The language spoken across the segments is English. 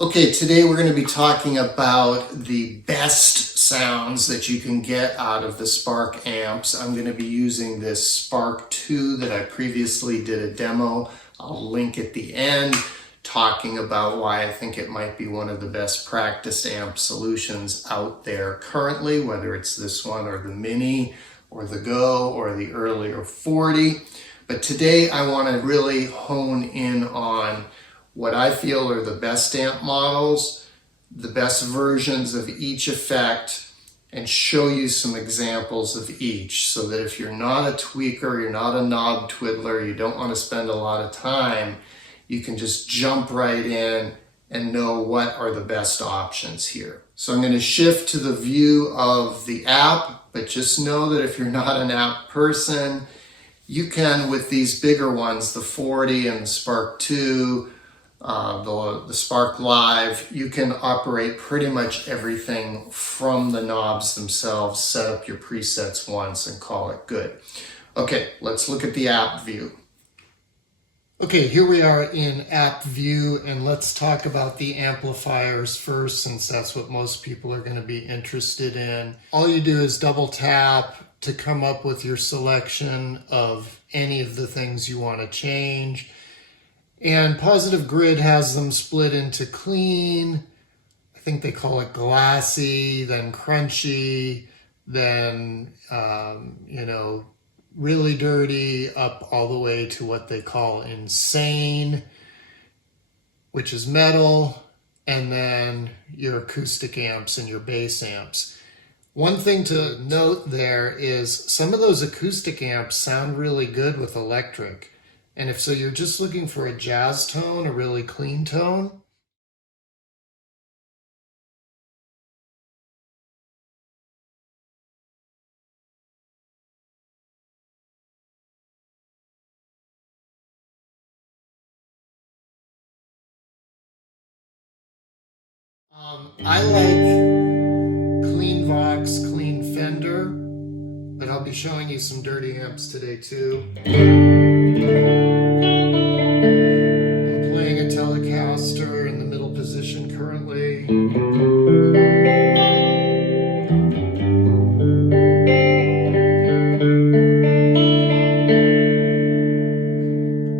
Okay, today we're going to be talking about the best sounds that you can get out of the Spark amps. I'm going to be using this Spark 2 that I previously did a demo. I'll link at the end, talking about why I think it might be one of the best practice amp solutions out there currently, whether it's this one or the Mini or the Go or the earlier 40. But today I want to really hone in on what I feel are the best amp models, the best versions of each effect, and show you some examples of each so that if you're not a tweaker, you're not a knob twiddler, you don't want to spend a lot of time, you can just jump right in and know what are the best options here. So I'm going to shift to the view of the app, but just know that if you're not an app person, you can, with these bigger ones, the 40 and the Spark 2, the Spark Live, you can operate pretty much everything from the knobs themselves, set up your presets once and call it good. Okay, let's look at the app view. Okay, here we are in app view, and let's talk about the amplifiers first, since that's what most people are going to be interested in. All you do is double tap to come up with your selection of any of the things you want to change. And Positive Grid has them split into clean, I think they call it glassy, then crunchy, then, really dirty, up all the way to what they call insane, which is metal, and then your acoustic amps and your bass amps. One thing to note there is some of those acoustic amps sound really good with electric. And if so, you're just looking for a jazz tone, a really clean tone. I like clean Vox, clean Fender, but I'll be showing you some dirty amps today too. I'm playing a Telecaster in the middle position currently.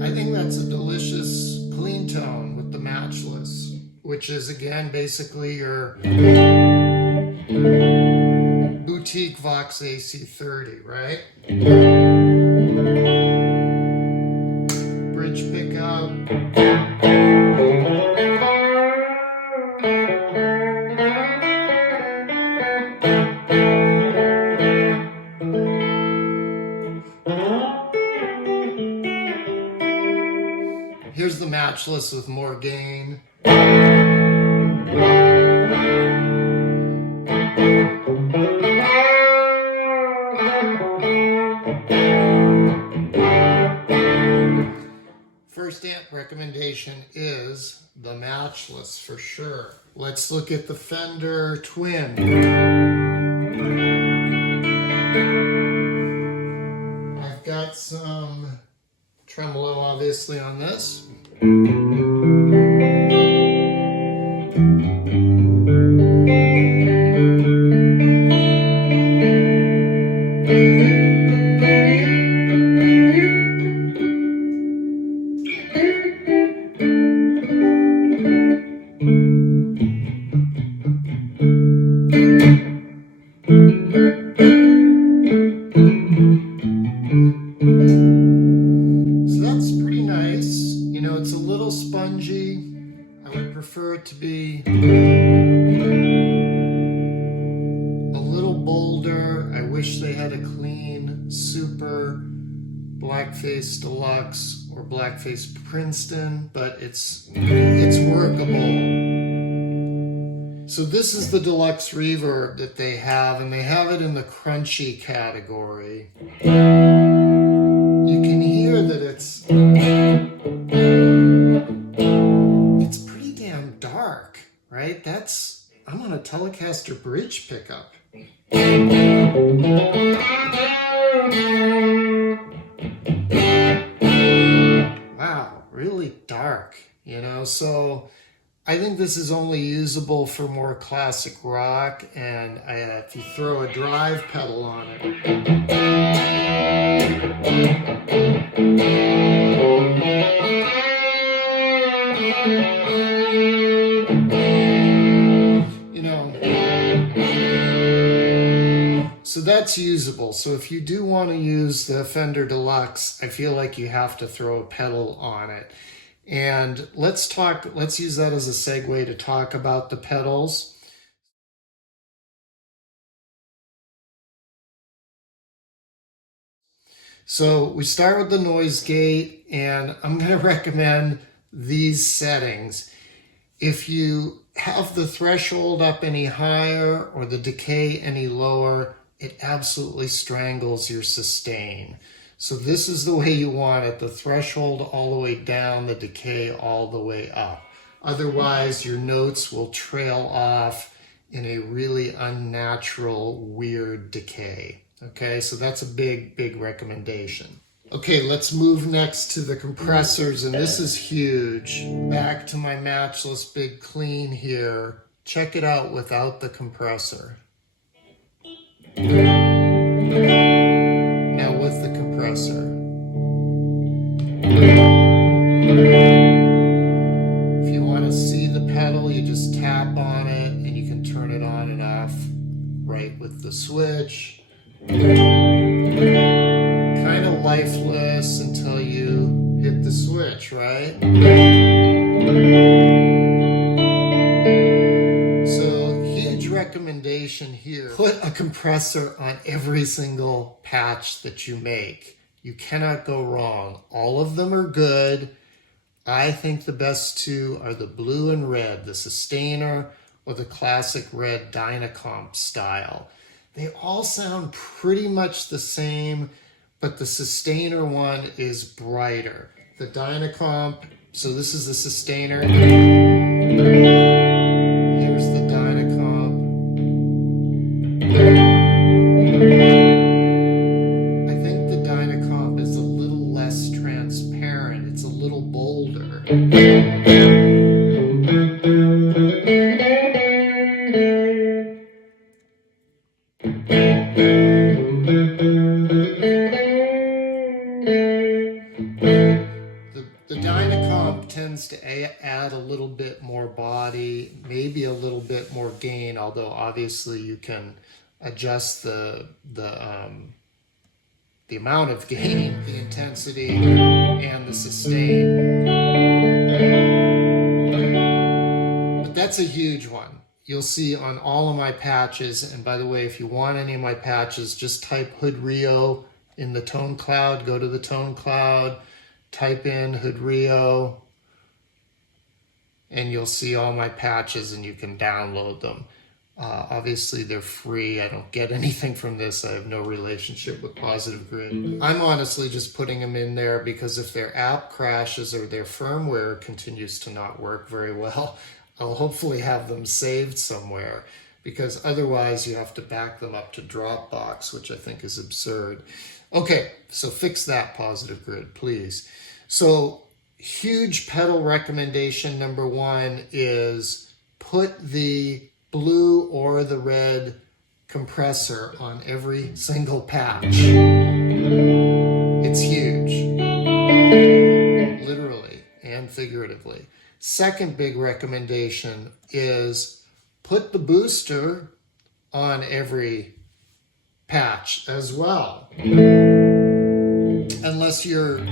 I think that's a delicious clean tone with the Matchless, which is again basically your boutique Vox AC30, right? Bridge pickup. Here's the Matchless with more gain. First amp recommendation is the Matchless for sure. Let's look at the Fender Twin. I've got some tremolo obviously on this. So that's pretty nice. You know, it's a little spongy. I would prefer it to be a little bolder. I wish they had a clean Super Blackface Deluxe or Blackface Princeton, but it's workable. So this is the Deluxe Reverb that they have, and they have it in the crunchy category. You can hear that it's pretty damn dark, right? I'm on a Telecaster bridge pickup. Wow, really dark, you know? So I think this is only usable for more classic rock, and if you throw a drive pedal on it, you know, so that's usable. So if you do want to use the Fender Deluxe, I feel like you have to throw a pedal on it. And let's use that as a segue to talk about the pedals. So we start with the noise gate, and I'm going to recommend these settings. If you have the threshold up any higher or the decay any lower, it absolutely strangles your sustain. So this is the way you want it, the threshold all the way down, the decay all the way up. Otherwise, your notes will trail off in a really unnatural, weird decay. Okay, so that's a big, big recommendation. Okay, let's move next to the compressors, and this is huge. Back to my Matchless Big Clean here. Check it out without the compressor. Now with the compressor. If you want to see the pedal, you just tap on it, and you can turn it on and off right with the switch. Kind of lifeless until you hit the switch, right? So, huge recommendation here. Put a compressor on every single patch that you make. You cannot go wrong. All of them are good. I think the best two are the blue and red, the Sustainer or the classic red Dynacomp style. They all sound pretty much the same, but the Sustainer one is brighter. The Dynacomp, so this is the Sustainer. Here's the Dynacomp. I think the Dynacomp is a little less transparent. It's a little bolder. The Dynacomp tends to add a little bit more body, maybe a little bit more gain, although obviously you can adjust the amount of gain, the intensity, and the sustain. But that's a huge one. You'll see on all of my patches, and by the way, if you want any of my patches, just type Hood Rio in the tone cloud, go to the tone cloud, type in Hood Rio, and you'll see all my patches and you can download them. Obviously they're free. I don't get anything from this. I have no relationship with Positive Grid. I'm honestly just putting them in there because if their app crashes or their firmware continues to not work very well, I'll hopefully have them saved somewhere, because otherwise you have to back them up to Dropbox, which I think is absurd. Okay, so fix that, Positive Grid, please. So huge pedal recommendation number one is put the blue or the red compressor on every single patch. It's huge, literally and figuratively. Second big recommendation is put the booster on every patch as well. Unless you're,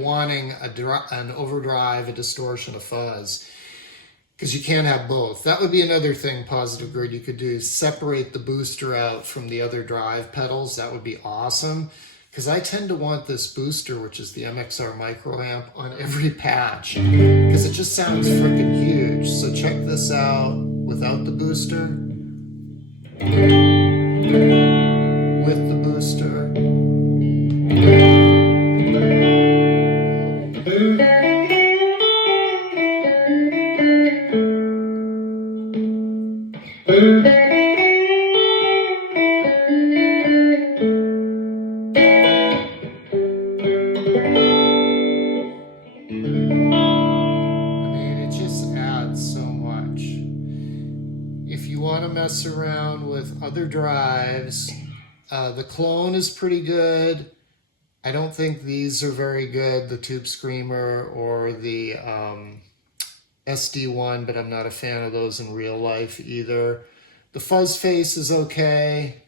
wanting an overdrive, a distortion, a fuzz, because you can't have both. That would be another thing Positive Grid you could do, separate the booster out from the other drive pedals. That would be awesome, because I tend to want this booster, which is the MXR Microamp, on every patch, because it just sounds freaking huge. So check this out without the booster, with the booster. mess around with other drives. The Clone is pretty good. I don't think these are very good, the Tube Screamer or the SD1, but I'm not a fan of those in real life either. The Fuzz Face is okay.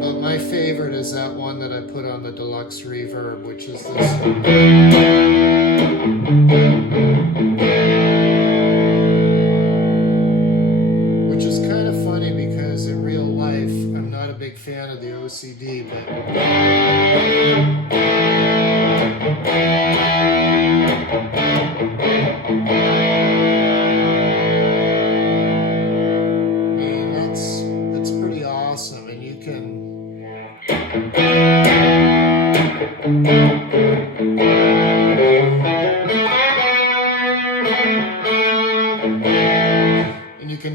But my favorite is that one that I put on the Deluxe Reverb, which is this one. Which is kind of funny because in real life, I'm not a big fan of the OCD, but that's pretty awesome, and you can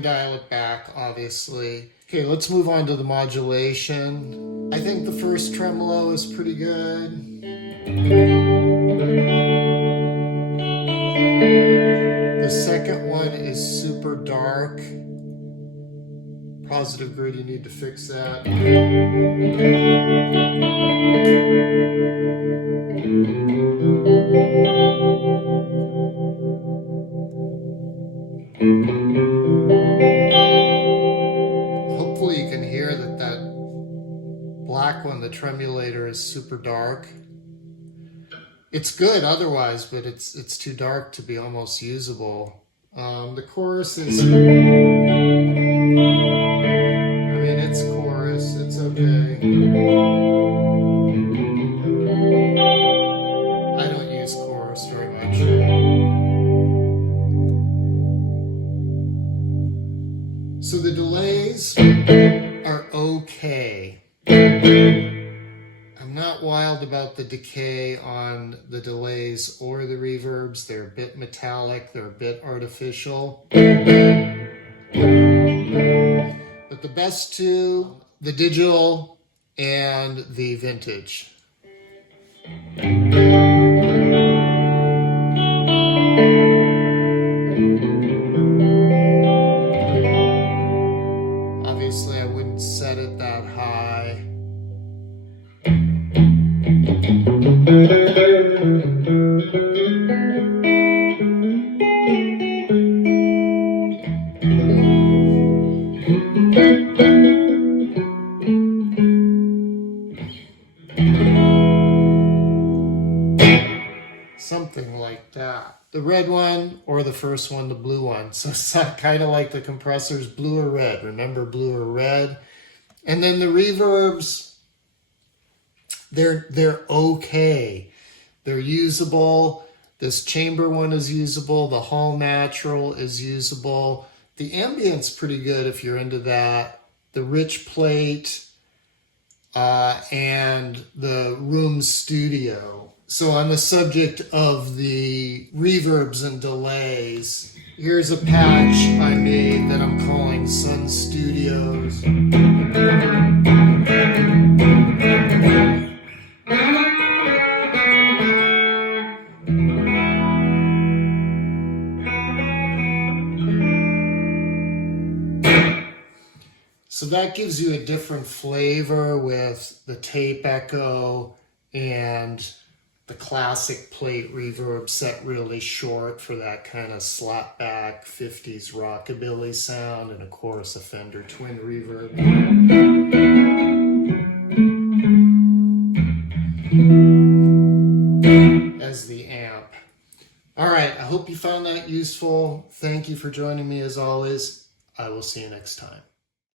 dial it back, obviously. Okay, let's move on to the modulation. I think the first tremolo is pretty good. The second one is super dark. Positive grid, you need to fix that. Hopefully you can hear that black one, the tremulator, is super dark. It's good otherwise, but it's too dark to be almost usable. The chorus is, I mean, it's chorus, it's okay. I don't use chorus very much. So the delays are okay. I'm not wild about the decay on the delays or the reverbs. They're a bit metallic, they're a bit artificial. But the best two, the digital and the vintage. Obviously, I wouldn't set it that high. Something like that. The red one or the first one, the blue one. So it's kind of like the compressors, blue or red. Remember, blue or red. And then the reverbs, they're okay. They're usable. This chamber one is usable. The Hall Natural is usable. The ambient's pretty good if you're into that. The Rich Plate and the Room Studio. So on the subject of the reverbs and delays, here's a patch I made that I'm calling Sun Studios. So that gives you a different flavor with the tape echo and the classic plate reverb set really short for that kind of slapback 50s rockabilly sound, and of course a Fender Twin reverb. As the amp. All right, I hope you found that useful. Thank you for joining me as always. I will see you next time.